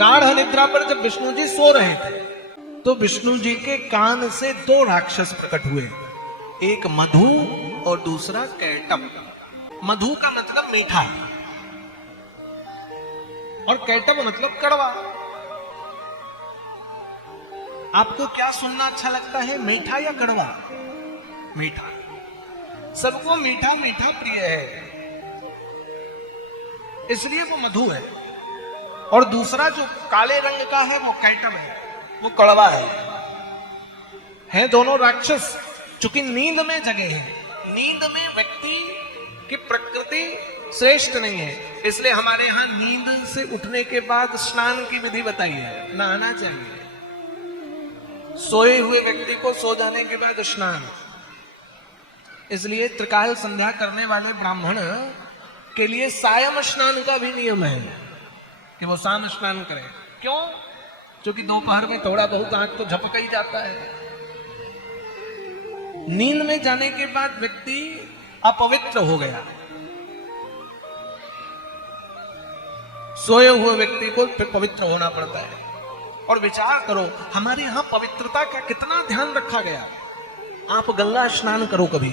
गाढ़ निद्रा पर जब विष्णु जी सो रहे थे तो विष्णु जी के कान से दो राक्षस प्रकट हुए, एक मधु और दूसरा कैटभ। मधु का मतलब मीठा और कैटभ मतलब कड़वा। आपको क्या सुनना अच्छा लगता है, मीठा या कड़वा? मीठा। सबको मीठा मीठा प्रिय है, इसलिए वो मधु है। और दूसरा जो काले रंग का है वो कैटभ है, वो कड़वा है दोनों राक्षस। चूंकि नींद में जगे हैं, नींद में व्यक्ति की प्रकृति श्रेष्ठ नहीं है, इसलिए हमारे यहां नींद से उठने के बाद स्नान की विधि बताई है, नहाना चाहिए। सोए हुए व्यक्ति को सो जाने के बाद स्नान। इसलिए त्रिकाल संध्या करने वाले ब्राह्मण के लिए सायं स्नान का भी नियम है कि वो शाम स्नान करें। क्यों? क्योंकि दोपहर में थोड़ा बहुत आंख तो झपक ही जाता है। नींद में जाने के बाद व्यक्ति अपवित्र हो गया, सोए हुए व्यक्ति को फिर पवित्र होना पड़ता है। और विचार करो, हमारे यहां पवित्रता का कितना ध्यान रखा गया। आप गंगा स्नान करो कभी,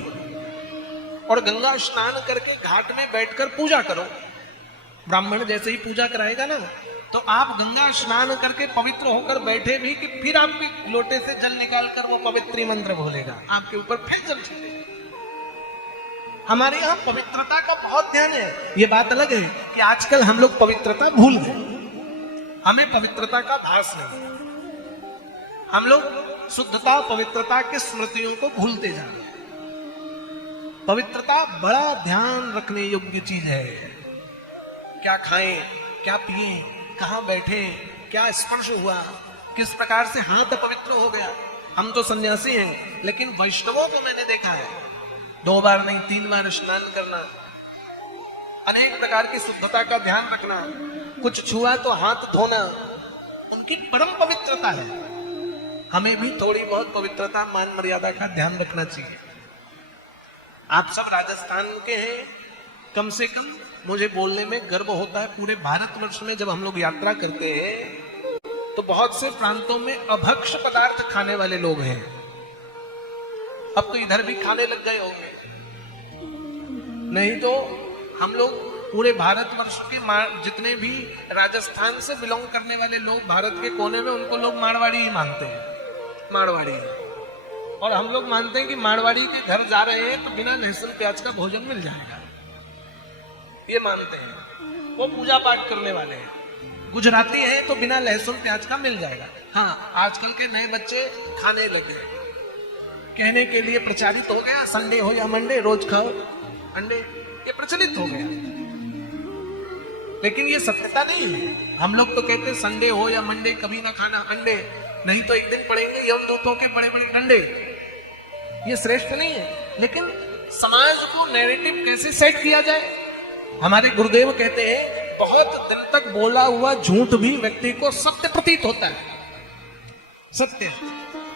और गंगा स्नान करके घाट में बैठकर पूजा करो। ब्राह्मण जैसे ही पूजा कराएगा ना, तो आप गंगा स्नान करके पवित्र होकर बैठे भी कि फिर आपके लोटे से जल निकालकर वो पवित्री मंत्र बोलेगा, आपके ऊपर फिर जल छिड़ेगा। हमारे यहाँ पवित्रता का बहुत ध्यान है। ये बात अलग है कि आजकल हम लोग पवित्रता भूल गए, हमें पवित्रता का भास नहीं। हम लोग शुद्धता पवित्रता के स्मृतियों को भूलते जा रहे हैं। पवित्रता बड़ा ध्यान रखने योग्य चीज है। क्या खाएं, क्या पिएं, कहां बैठे, क्या स्पर्श हुआ, किस प्रकार से हाथ पवित्र हो गया। हम तो सन्यासी हैं, लेकिन वैष्णवों को मैंने देखा है 2 बार नहीं 3 बार स्नान करना, अनेक प्रकार की शुद्धता का ध्यान रखना, कुछ छुआ तो हाथ धोना, उनकी परम पवित्रता है। हमें भी थोड़ी बहुत पवित्रता मान मर्यादा का ध्यान रखना चाहिए। आप सब राजस्थान के हैं, कम से कम मुझे बोलने में गर्व होता है। पूरे भारतवर्ष में जब हम लोग यात्रा करते हैं तो बहुत से प्रांतों में अभक्ष पदार्थ खाने वाले लोग हैं। अब तो इधर भी खाने लग गए होंगे, नहीं तो हम लोग पूरे भारतवर्ष के जितने भी राजस्थान से बिलोंग करने वाले लोग भारत के कोने में, उनको लोग मारवाड़ी ही मानते हैं, मारवाड़ी। और हम लोग मानते हैं कि मारवाड़ी के घर जा रहे हैं तो बिना लहसुन प्याज का भोजन मिल जाएगा, ये मानते हैं। वो पूजा पाठ करने वाले हैं। गुजराती हैं तो बिना लहसुन प्याज का मिल जाएगा। हाँ, आजकल के नए बच्चे खाने लगे, कहने के लिए प्रचारित हो गया, संडे हो या मंडे रोज खाओ अंडे, ये प्रचलित हो गया। लेकिन ये सत्यता नहीं है। हम लोग तो कहते हैं संडे हो या मंडे कभी ना खाना अंडे, नहीं तो एक दिन पड़ेंगे यमदूतों के बड़े बड़े डंडे। ये श्रेष्ठ नहीं है। लेकिन समाज को नैरेटिव कैसे सेट किया जाए? हमारे गुरुदेव कहते हैं बहुत दिन तक बोला हुआ झूठ भी व्यक्ति को सत्य प्रतीत होता है। सत्य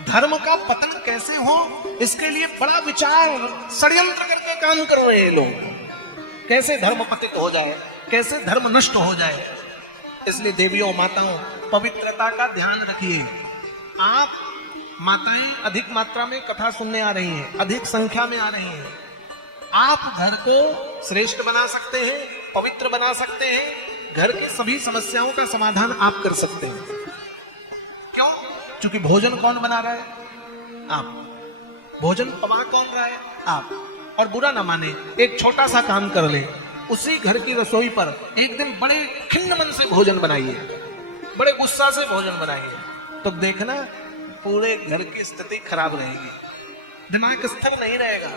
धर्म का पतन कैसे हो, इसके लिए बड़ा विचार षड्यंत्र करके काम कर रहे हैं लोग। कैसे धर्म पतित हो जाए, कैसे धर्म नष्ट हो जाए। इसलिए देवियों माताओं, पवित्रता का ध्यान रखिए। आप माताएं अधिक मात्रा में कथा सुनने आ रही हैं, अधिक संख्या में आ रही हैं। आप घर को श्रेष्ठ बना सकते हैं, पवित्र बना सकते हैं। घर की सभी समस्याओं का समाधान आप कर सकते हैं। क्यों? क्योंकि भोजन कौन बना रहा है? आप। भोजन पवा कौन रहा है? आप। और बुरा ना माने, एक छोटा सा काम कर ले, उसी घर की रसोई पर एक दिन बड़े खिन्न मन से भोजन बनाइए, बड़े गुस्सा से भोजन बनाइए, तो देखना पूरे घर की स्थिति खराब रहेगी, दिमाग स्थिर नहीं रहेगा,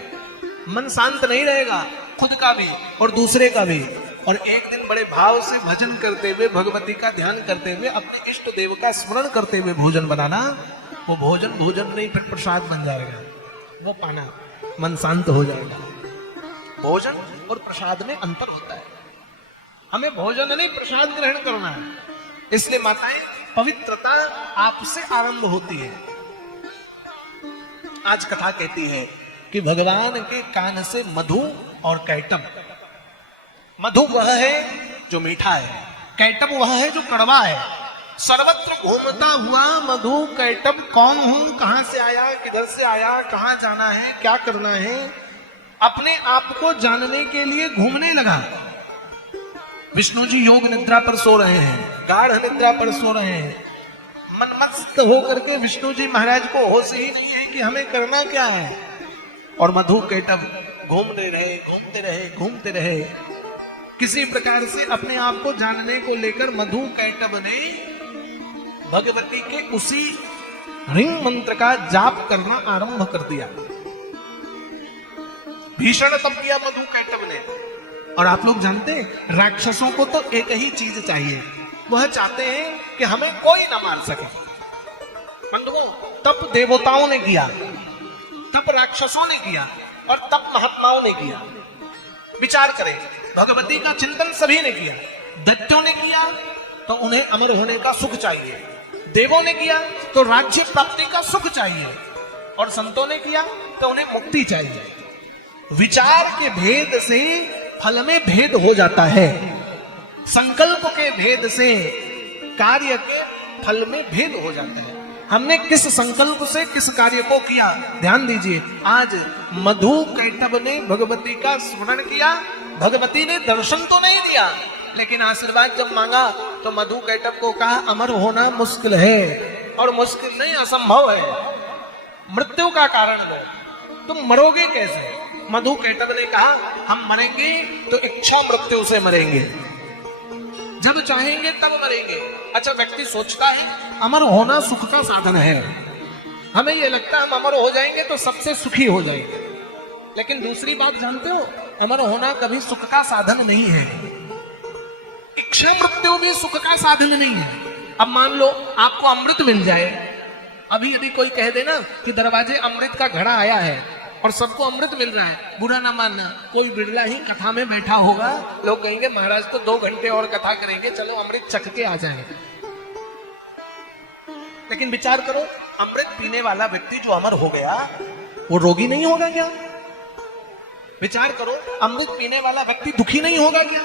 मन शांत नहीं रहेगा, खुद का भी और दूसरे का भी। और एक दिन बड़े भाव से भजन करते हुए, भगवती का ध्यान करते हुए, अपने इष्ट देव का स्मरण करते हुए भोजन बनाना। वो भोजन भोजन नहीं, फिर प्रसाद बन जाएगा, वो पाना, मन शांत हो जाएगा। भोजन और प्रसाद में अंतर होता है। हमें भोजन नहीं प्रसाद ग्रहण करना है। इसलिए माताएं, पवित्रता आपसे आरंभ होती है। आज कथा कहती है कि भगवान के कान से मधु और कैटभ, मधु वह है जो मीठा है, कैटभ वह है जो कड़वा है। सर्वत्र घूमता हुआ मधु कैटब कौन हूं, कहां से आया, किधर से आया, कहां जाना है, क्या करना है, अपने आप को जानने के लिए घूमने लगा। विष्णु जी योग निद्रा पर सो रहे हैं, गाढ़ निद्रा पर सो रहे हैं। मनमस्त होकर के विष्णु जी महाराज को होश ही नहीं है कि हमें करना क्या है। और मधु कैटब घूमते रहे, घूमते रहे, घूमते रहे। किसी प्रकार से अपने आप को जानने को लेकर मधु कैटब ने भगवती के उसी रिंग मंत्र का जाप करना आरंभ कर दिया। भीषण तप किया मधु कैटब ने। और आप लोग जानते हैं राक्षसों को तो एक ही चीज चाहिए, वह चाहते हैं कि हमें कोई ना मार सके। बंधुओं, तप देवताओं ने किया, तप राक्षसों ने किया और तप महात्माओं ने किया। विचार करें, भगवती का चिंतन सभी ने किया। दैत्यों ने किया तो उन्हें अमर होने का सुख चाहिए, देवों ने किया तो राज्य प्राप्ति का सुख चाहिए, और संतों ने किया तो उन्हें मुक्ति चाहिए। विचार के भेद से फल में भेद हो जाता है, संकल्प के भेद से कार्य के फल में भेद हो जाता है। हमने किस संकल्प से किस कार्य को किया, ध्यान दीजिए। आज मधु कैटब ने भगवती का स्मरण किया, भगवती ने दर्शन तो नहीं दिया, लेकिन आशीर्वाद जब मांगा तो मधु कैटब को कहा अमर होना मुश्किल है, और मुश्किल नहीं असंभव है, मृत्यु का कारण लो, तुम मरोगे कैसे। मधु कैटब ने कहा हम मरेंगे तो इच्छा मृत्यु से मरेंगे, जब चाहेंगे तब मरेंगे। अच्छा, व्यक्ति सोचता है अमर होना सुख का साधन है, हमें यह लगता है हम अमर हो जाएंगे तो सबसे सुखी हो जाएंगे, लेकिन दूसरी बात जानते हो, अमर होना कभी सुख का साधन नहीं है, इच्छा मृत्यु भी सुख का साधन नहीं है। अब मान लो आपको अमृत मिल जाए, अभी यदि कोई कह देना कि दरवाजे अमृत का घड़ा आया है और सबको अमृत मिल रहा है, बुरा ना मानना, कोई बिरला ही कथा में बैठा होगा, लोग कहेंगे महाराज तो 2 घंटे और कथा करेंगे, चलो अमृत चख के आ जाएंगे। लेकिन विचार करो, अमृत पीने वाला व्यक्ति जो अमर हो गया वो रोगी नहीं होगा क्या? विचार करो, अमृत पीने वाला व्यक्ति दुखी नहीं होगा क्या?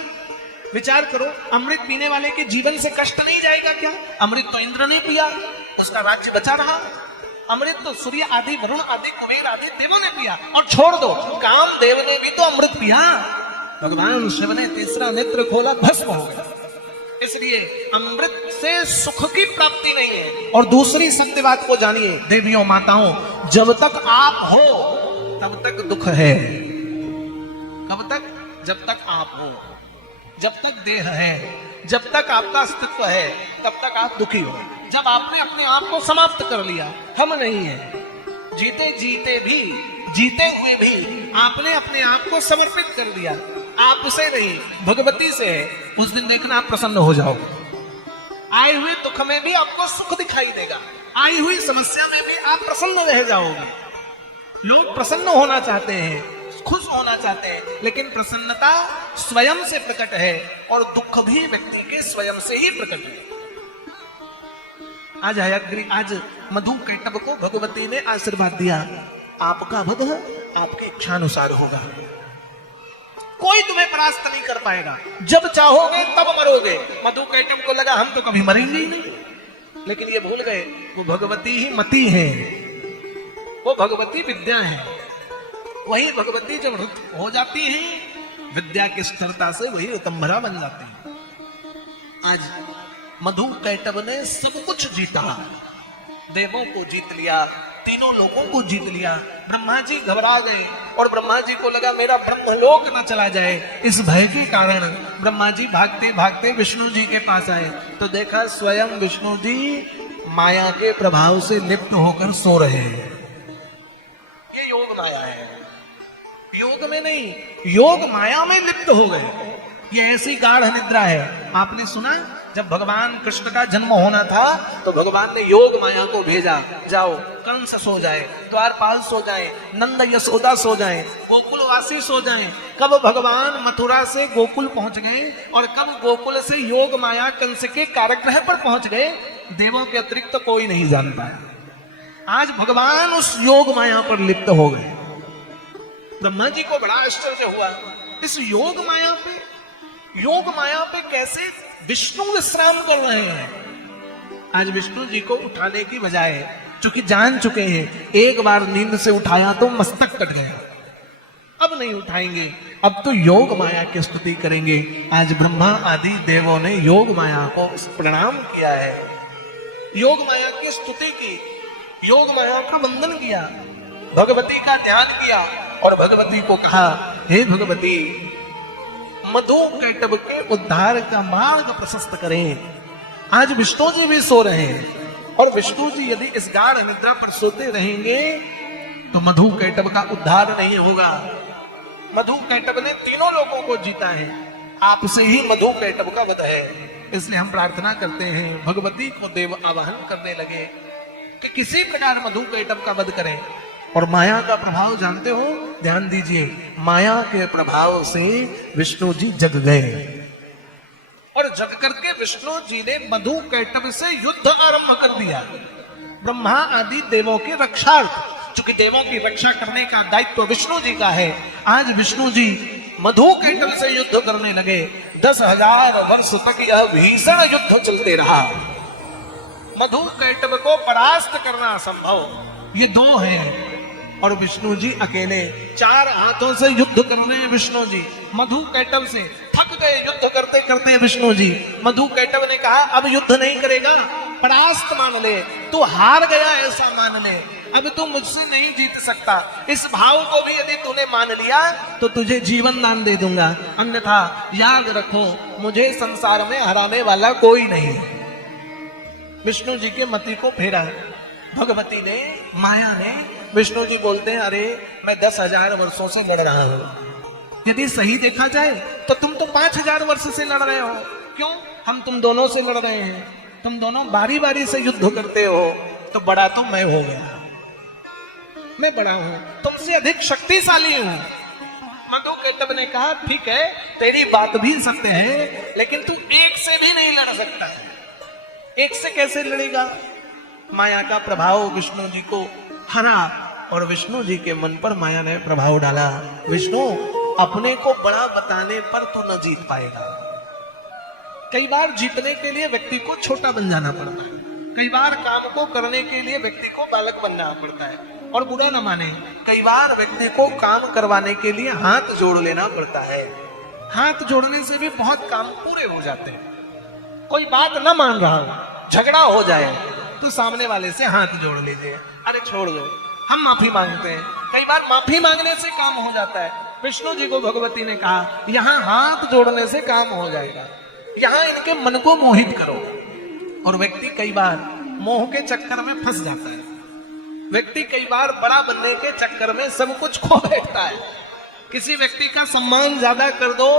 विचार करो, अमृत पीने वाले के जीवन से कष्ट नहीं जाएगा क्या? अमृत तो इंद्र ने पिया, उसका राज्य बचा रहा। अमृत तो सूर्य आदि, वरुण आदि, कुबेर आदि देवों ने पिया, और छोड़ दो कामदेव ने भी तो अमृत पिया। भगवान शिव ने तीसरा नेत्र खोला, भस्म हो गया। इसलिए अमृत से सुख की प्राप्ति नहीं है। और दूसरी सत्य बात को जानिए देवियों माताओं, जब तक आप हो तब तक दुख है। कब तक? जब तक आप हो, जब तक देह है, जब तक आपका अस्तित्व है, तब तक आप दुखी हो। जब आपने अपने आप को समाप्त कर लिया, हम नहीं है, जीते जीते भी, जीते हुए भी आपने अपने आप को समर्पित कर दिया, आपसे नहीं भगवती से है, उस दिन देखना आप प्रसन्न हो जाओगे। आए हुए दुख में भी आपको सुख दिखाई देगा, आई हुई समस्या में भी आप प्रसन्न रह जाओगे। लोग प्रसन्न होना चाहते हैं, खुश होना चाहते हैं, लेकिन प्रसन्नता स्वयं से प्रकट है और दुख भी व्यक्ति के स्वयं से ही प्रकट है। आज मधु कैटब को भगवती ने आशीर्वाद दिया, आपका वध आपकी इच्छा अनुसार होगा, कोई तुम्हें परास्त नहीं कर पाएगा, जब चाहोगे तब मरोगे। मधु कैटब को लगा हम तो कभी मरेंगे ही नहीं, लेकिन ये भूल गए वो भगवती ही मति है, वो भगवती विद्या है। वही भगवती जब हो जाती है विद्या की स्थिरता से वही ऋतंभरा बन जाती है। आज मधु कैटब ने सब कुछ जीता, देवों को जीत लिया, तीनों लोगों को जीत लिया। ब्रह्मा जी घबरा गए और ब्रह्मा जी को लगा मेरा ब्रह्मलोक न चला जाए। इस भय के कारण ब्रह्मा जी भागते भागते विष्णु जी के पास आए तो देखा स्वयं विष्णु जी माया के प्रभाव से लिप्त होकर सो रहे हैं। ये योग माया है, योग में नहीं, योग माया में लिप्त हो गए। ये ऐसी गाढ़ निद्रा है। आपने सुना जब भगवान कृष्ण का जन्म होना था तो भगवान ने योग माया को भेजा, जाओ कंस सो जाए, द्वारपाल सो जाए, नंद यशोदा सो जाए, गोकुलवासी सो जाए। कब भगवान मथुरा से गोकुल पहुंच गए और कब गोकुल से योग माया कंस के कारागृह पर पहुंच गए, देवों के अतिरिक्त तो कोई नहीं जान पाया। आज भगवान उस योग माया पर लिप्त हो गए। ब्रह्मा जी को बड़ा आश्चर्य हुआ, इस योग माया पे कैसे विष्णु विश्राम कर रहे हैं। आज विष्णु जी को उठाने की बजाय, चूंकि जान चुके हैं एक बार नींद से उठाया तो मस्तक कट गया, अब नहीं उठाएंगे, अब तो योग माया की स्तुति करेंगे। आज ब्रह्मा आदि देवों ने योग माया को प्रणाम किया है, योग माया की स्तुति की, योग माया का वंदन किया, भगवती का ध्यान किया और भगवती को कहा, हे भगवती, मधु कैटभ के उद्धार का मार्ग प्रशस्त करें। आज विष्णु जी भी सो रहे हैं और विष्णु जी यदि इस गाढ़ निद्रा पर सोते रहेंगे तो मधु कैटभ का उद्धार नहीं होगा। मधु कैटभ ने तीनों लोगों को जीता है, आपसे ही मधु कैटभ का वध है। इसलिए हम प्रार्थना करते हैं भगवती को देव आवाहन करने लगे कि किसी प्रकार मधु कैटभ का वध करें। और माया का प्रभाव जानते हो, ध्यान दीजिए, माया के प्रभाव से विष्णु जी जग गए और जग करके विष्णु जी ने मधु कैटभ से युद्ध आरंभ कर दिया, ब्रह्मा आदि देवों की रक्षार्थ। चूंकि देवों की रक्षा करने का दायित्व विष्णु जी का है, आज विष्णु जी मधु कैटभ से युद्ध करने लगे। 10,000 वर्ष तक यह भीषण युद्ध चलते रहा। मधु कैटभ को परास्त करना असंभव, ये दो हैं और विष्णु जी अकेले 4 हाथों से युद्ध कर रहे हैं। विष्णु जी मधु कैटभ से थक गए युद्ध करते करते। विष्णु जी, मधु कैटभ ने कहा अब युद्ध नहीं करेगा, परास्त मान ले, तू हार गया ऐसा मान ले, अब तू मुझसे नहीं जीत सकता। इस भाव को भी यदि तूने मान लिया तो तुझे जीवन दान दे दूंगा, अन्यथा याद रखो मुझे संसार में हराने वाला कोई नहीं। विष्णु जी के मति को फेरा भगवती ने, माया ने। विष्णु जी बोलते हैं, अरे मैं 10,000 वर्षों से लड़ रहा हूं, यदि सही देखा जाए तो तुम तो 5,000 वर्ष से लड़ रहे हो। क्यों? हम तुम दोनों से लड़ रहे हैं, तुम दोनों बारी बारी से युद्ध करते हो, तो बड़ा तो मैं हो गया, मैं बड़ा हूं, तुमसे अधिक शक्तिशाली हूं। मधु कैटभ ने कहा, ठीक है तेरी बात भी सत्य है, लेकिन तू एक से भी नहीं लड़ सकता। एक से कैसे लड़ेगा? माया का प्रभाव विष्णु जी को हरा और विष्णु जी के मन पर माया ने प्रभाव डाला। विष्णु, अपने को बड़ा बताने पर तू न जीत पाएगा। कई बार जीतने के लिए व्यक्ति को छोटा बन जाना पड़ता है, कई बार काम को करने के लिए व्यक्ति को बालक बनना पड़ता है। और बुरा न माने, कई बार व्यक्ति को काम करवाने के लिए हाथ जोड़ लेना पड़ता है। हाथ जोड़ने से भी बहुत काम पूरे हो जाते हैं। कोई बात न मान रहा, झगड़ा हो जाए तो सामने वाले से हाथ जोड़ लीजिए, अरे छोड़ दो, हम माफी मांगते हैं। कई बार माफी मांगने से काम हो जाता है। विष्णु जी को भगवती ने कहा, यहाँ हाथ जोड़ने से काम हो जाएगा, यहाँ इनके मन को मोहित करो। और व्यक्ति कई बार मोह के चक्कर में फंस जाता है, व्यक्ति कई बार बड़ा बनने के चक्कर में सब कुछ खो बैठता है। किसी व्यक्ति का सम्मान ज्यादा कर दो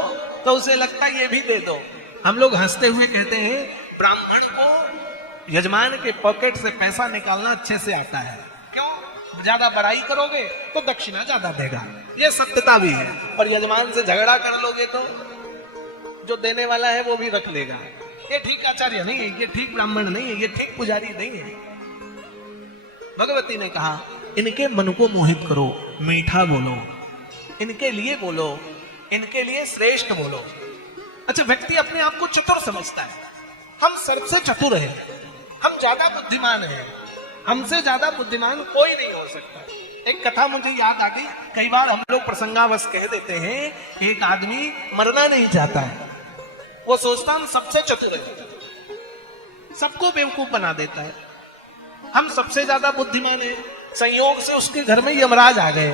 तो उसे लगता है ये भी दे दो। हम लोग हंसते हुए कहते हैं, ब्राह्मण को यजमान के पॉकेट से पैसा निकालना अच्छे से आता है। क्यों? ज्यादा बड़ाई करोगे तो दक्षिणा ज्यादा देगा, ये सत्यता भी है। और यजमान से झगड़ा कर लोगे तो जो देने वाला है वो भी रख लेगा। ये ठीक आचार्य नहीं है, ये ठीक ब्राह्मण नहीं है, ये ठीक पुजारी नहीं है। भगवती ने कहा, इनके मन को मोहित करो, मीठा बोलो, इनके लिए बोलो, इनके लिए श्रेष्ठ बोलो। अच्छा, व्यक्ति अपने आप को चतुर समझता है, हम सबसे चतुर हैं, हम ज्यादा बुद्धिमान हैं, हमसे ज्यादा बुद्धिमान कोई नहीं हो सकता। एक कथा मुझे याद आ गई, कई बार हम लोग प्रसंगावश कह देते हैं, एक आदमी मरना नहीं चाहता है, वो सोचता हम सबसे चतुर है, सबको बेवकूफ बना देता है, हम सबसे ज्यादा बुद्धिमान है। संयोग से उसके घर में यमराज आ गए।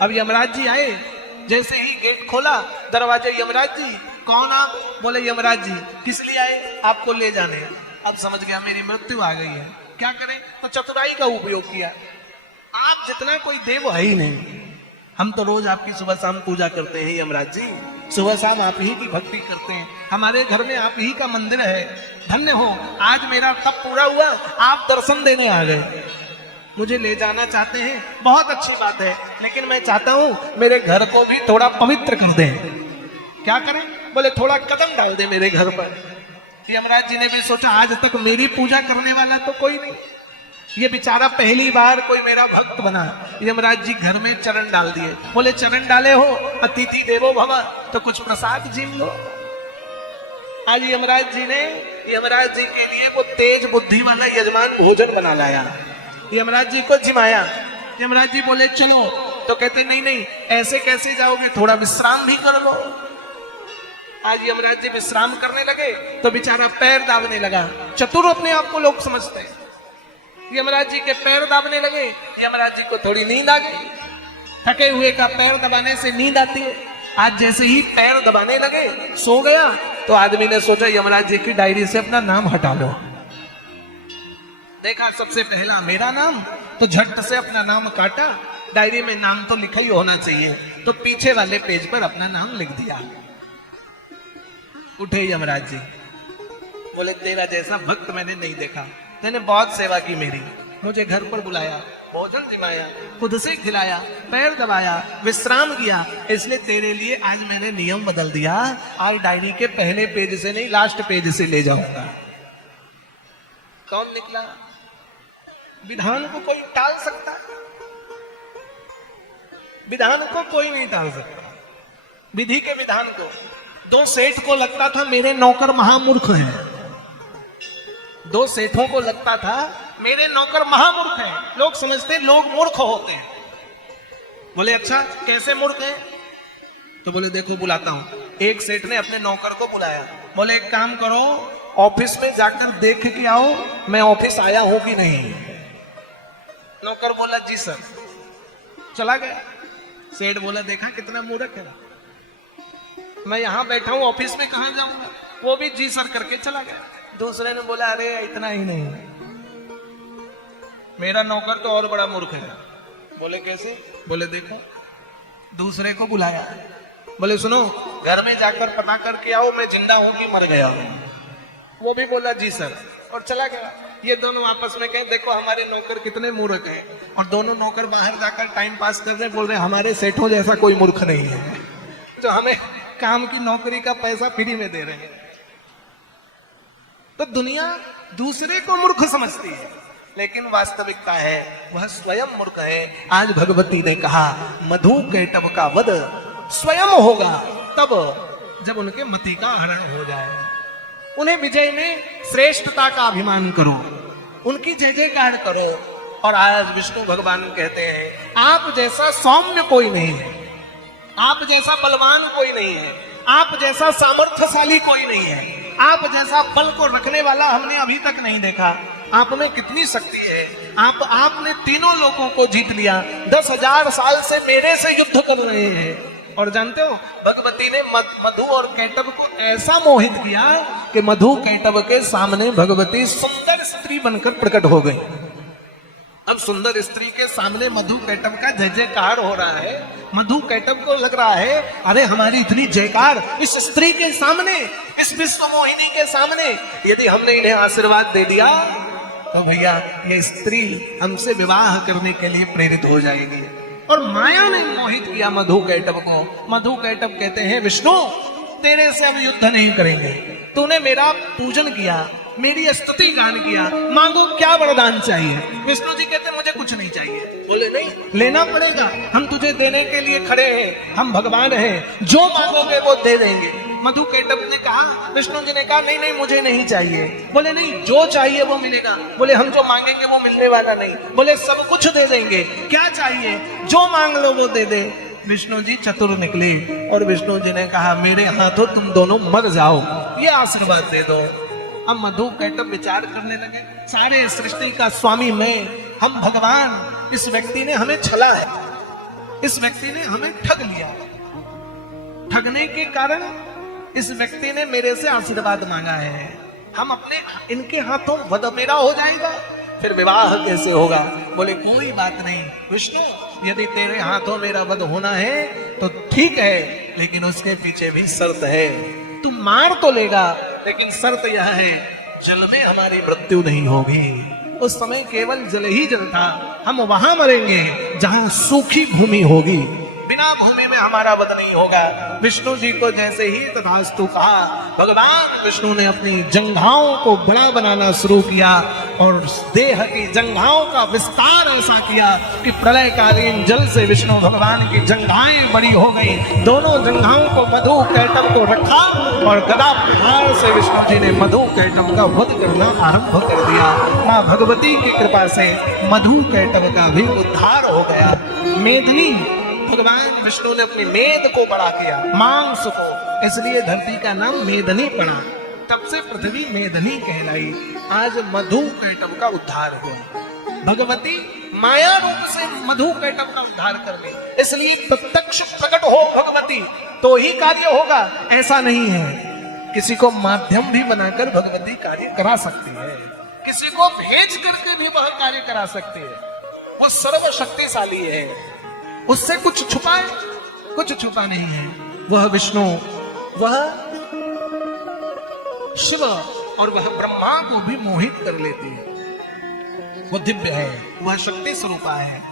अब यमराज जी आए, जैसे ही गेट खोला, दरवाजे, यमराज जी, कौन आप? बोले यमराज जी। किस लिए आए? आपको ले जाने। अब समझ गया मेरी मृत्यु आ गई है, क्या करें? तो चतुराई का उपयोग किया। आप जितना कोई देव है ही नहीं, हम तो रोज आपकी सुबह शाम पूजा करते हैं यमराज जी, सुबह शाम आप ही की भक्ति करते हैं, हमारे घर में आप ही का मंदिर है, धन्य हो, आज मेरा तप पूरा हुआ, आप दर्शन देने आ गए, मुझे ले जाना चाहते हैं, बहुत अच्छी बात है, लेकिन मैं चाहता हूं मेरे घर को भी थोड़ा पवित्र कर दें। क्या करें? बोले थोड़ा कदम डाल दे मेरे घर पर। यमराज जी ने भी सोचा, आज तक मेरी पूजा करने वाला तो कोई नहीं, ये बेचारा पहली बार कोई मेरा भक्त बना। यमराज जी घर में चरण डाल दिए। बोले चरण डाले हो, अतिथि देवो भव, तो कुछ प्रसाद जीम लो। आज यमराज जी ने यमराज जी के लिए वो तेज बुद्धि वाला यजमान भोजन बना लाया, यमराज जी को जिमाया। यमराज जी बोले चलो, तो कहते नहीं नहीं ऐसे कैसे जाओगे, थोड़ा विश्राम भी कर लो। आज यमराज जी विश्राम करने लगे तो बेचारा पैर दाबने लगा। चतुर अपने आप को लोग समझते हैं। यमराज जी के पैर दाबने लगे, यमराज जी को थोड़ी नींद आ गई। थके हुए का पैर दबाने से नींद आती है। आज जैसे ही पैर दबाने लगे सो गया, तो आदमी ने सोचा यमराज जी की डायरी से अपना नाम हटा लो। देखा सबसे पहला मेरा नाम, तो झट से अपना नाम काटा। डायरी में नाम तो लिखा ही होना चाहिए, तो पीछे वाले पेज पर अपना नाम लिख दिया। उठे यमराज जी, बोले तेरा जैसा भक्त मैंने नहीं देखा, मैंने बहुत सेवा की मेरी, मुझे घर पर बुलाया, भोजन जिमाया, खुद से खिलाया, पैर दबाया, विश्राम किया, इसलिए तेरे लिए आज मैंने नियम बदल दिया। आज डायरी के पहले पेज से नहीं लास्ट पेज से ले जाऊंगा। कौन निकला? विधान को कोई टाल सकता? विधान को कोई नहीं टाल सकता। विधि के विधान को। दो सेठ को लगता था मेरे नौकर महामूर्ख हैं। दो सेठों को लगता था मेरे नौकर महामूर्ख हैं। लोग समझते लोग मूर्ख होते हैं। बोले अच्छा कैसे मूर्ख हैं? तो बोले देखो बुलाता हूं। एक सेठ ने अपने नौकर को बुलाया, बोले एक काम करो, ऑफिस में जाकर देख के आओ मैं ऑफिस आया हूं कि नहीं। नौकर बोला जी सर। चला गया। सेठ बोला देखा कितना मूर्ख है, मैं यहां बैठा हूं ऑफिस में कहां जाऊंगा। वो भी जी सर करके चला गया। दूसरे ने बोला अरे इतना ही नहीं, मेरा नौकर तो और बड़ा मूर्ख है। बोले कैसे? बोले देखो। दूसरे को बुलाया, बोले सुनो घर में जाकर पता करके आओ मैं जिंदा हूं कि मर गया हूं। वो भी बोला जी सर और चला गया। ये दोनों आपस में कहे देखो हमारे नौकर कितने मूर्ख हैं। और दोनों नौकर बाहर जाकर टाइम पास कर रहे, बोल रहे हमारे सेठों जैसा कोई मूर्ख नहीं है जो हमें काम की नौकरी का पैसा फ्री में दे रहे हैं। तो दुनिया दूसरे को मूर्ख समझती है, लेकिन वास्तविकता है वह स्वयं मूर्ख है। आज भगवती ने कहा मधु कैटभ का वध स्वयं होगा तब जब उनके मति का हरण हो जाए। उन्हें विजय में श्रेष्ठता का अभिमान करो, उनकी जय जयकार करो। और आज विष्णु भगवान कहते हैं आप जैसा सौम्य कोई नहीं है, आप जैसा बलवान कोई नहीं है, आप जैसा सामर्थ्यशाली कोई नहीं है, आप जैसा बल को रखने वाला हमने अभी तक नहीं देखा। आप में कितनी शक्ति है। आपने तीनों लोगों को जीत लिया। 10,000 साल से मेरे से युद्ध कर रहे हैं। और जानते हो भगवती ने मधु और कैटभ को ऐसा मोहित किया कि मधु कैटभ के सामने भगवती सुंदर स्त्री बनकर प्रकट हो गई। अब सुंदर स्त्री के सामने मधु कैटभ का जय जयकार हो रहा है। मधु कैटभ को लग रहा है अरे हमारी इतनी जयकार इस स्त्री के सामने, इस विश्व मोहिनी के सामने, यदि हमने इन्हें आशीर्वाद दे दिया तो भैया ये स्त्री हमसे विवाह करने के लिए प्रेरित हो जाएगी। और माया ने मोहित किया मधु कैटभ को। मधु कैटभ कहते हैं विष्णु तेरे से अब युद्ध नहीं करेंगे, तूने मेरा पूजन किया, मेरी स्तुति गान किया, मांगो क्या वरदान चाहिए। विष्णु जी कहते मुझे कुछ नहीं चाहिए। बोले नहीं लेना पड़ेगा, हम तुझे देने के लिए खड़े हैं, हम भगवान हैं, जो मांगोगे वो दे देंगे। मधु कैटभ ने कहा, विष्णु जी ने कहा नहीं नहीं मुझे नहीं चाहिए। बोले नहीं जो चाहिए वो मिलेगा। बोले हम जो मांगेंगे वो मिलने वाला नहीं। बोले सब कुछ दे देंगे, क्या चाहिए जो मांग लो वो दे दे। विष्णु जी चतुर निकले और विष्णु जी ने कहा मेरे हाथों तुम दोनों मर जाओ, ये आशीर्वाद दे दो। अब मधु कैटभ विचार करने लगे सारे सृष्टि का स्वामी मैं, हम भगवान, इस व्यक्ति ने हमें छला है, इस व्यक्ति ने हमें ठग लिया। ठगने के कारण इस व्यक्ति ने मेरे से आशीर्वाद मांगा है। हम अपने इनके हाथों वध मेरा हो जाएगा, फिर विवाह कैसे होगा। बोले कोई बात नहीं विष्णु, यदि तेरे हाथों मेरा वध होना है तो ठीक है, लेकिन उसके पीछे भी शर्त है। तू मार तो लेगा लेकिन शर्त यह है जल में हमारी मृत्यु नहीं होगी। उस समय केवल जल ही जल था, हम वहां मरेंगे जहां सूखी भूमि होगी, बिना भूमि में हमारा वध नहीं होगा। विष्णु जी को जैसे ही तथास्तु कहा, भगवान विष्णु ने अपनी जंघाओं को बड़ा बनाना शुरू किया और देह की जंघाओं का विस्तार ऐसा किया कि प्रलयकालीन जल से विष्णु भगवान की जंघाएं बड़ी हो गई। दोनों जंघाओं को मधु कैटभ को रखा और गदा प्रहार से विष्णु जी ने मधु कैटभ का वध करना आरंभ कर दिया। माँ भगवती की कृपा से मधु कैटभ का भी उद्धार हो गया। मेदिनी, भगवान विष्णु ने अपनी मेद को बड़ा किया, मांस को, इसलिए धरती का नाम मेदिनी पड़ा। तब से पृथ्वी मेदिनी कहलाई। आज मधु कैटभ का उद्धार हुआ। भगवती माया रूप से मधु कैटभ का उद्धार कर ली, इसलिए प्रत्यक्ष प्रकट हो भगवती तो ही कार्य होगा, ऐसा नहीं है। किसी को माध्यम भी बनाकर भगवती कार्य करा सकती है, किसी को भेज करके भी वह कार्य करा सकती है। वो सर्वशक्तिशाली है, उससे कुछ छुपा है? कुछ छुपा नहीं है। वह विष्णु, वह शिव और वह ब्रह्मा को भी मोहित कर लेती है। वो दिव्य है, वह शक्ति स्वरूपा है।